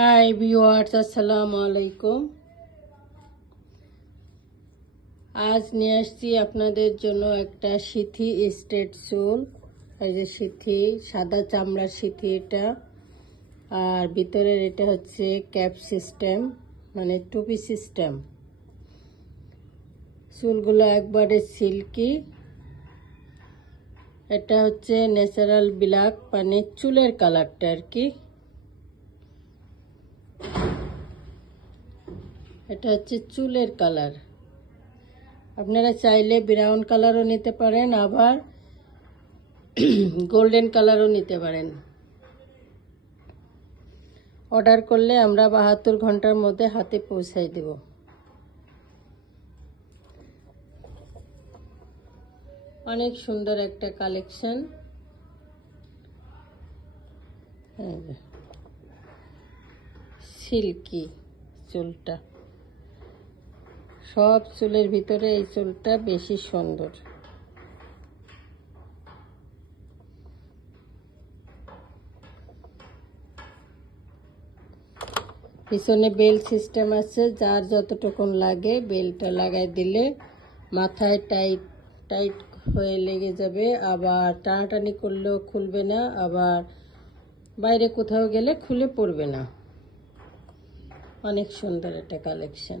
High viewers আসসালামু আলাইকুম আজ নিয়ে আসছি আপনাদের জন্য একটা সিথি স্টেট চুল। এই যে সিথি, সাদা চামড়ার সিথি এটা। আর ভিতরের এটা হচ্ছে ক্যাপ সিস্টেম মানে টুপি সিস্টেম। চুলগুলো একবারে সিল্কি। এটা হচ্ছে ন্যাচারাল ব্ল্যাক মানে চুলের কালারটা আর কি। এটা হচ্ছে চুলের কালার। আপনারা চাইলে ব্রাউন কালারও নিতে পারেন, আবার গোল্ডেন কালারও নিতে পারেন। অর্ডার করলে আমরা বাহাত্তর ঘণ্টার মধ্যে হাতে পৌঁছাই দেব। অনেক সুন্দর একটা কালেকশন। সিল্কি চুলটা। সব চুলের ভিতরে এই চুলটা বেশি সুন্দর। পিছনে বেল সিস্টেম আছে, যার যতটুকুন লাগে বেলটা লাগাই দিলে মাথায় টাইট টাইট হয়ে লেগে যাবে। আবার টানাটানি করলেও খুলবে না, আবার বাইরে কোথাও গেলে খুলে পড়বে না। অনেক সুন্দর একটা কালেকশন।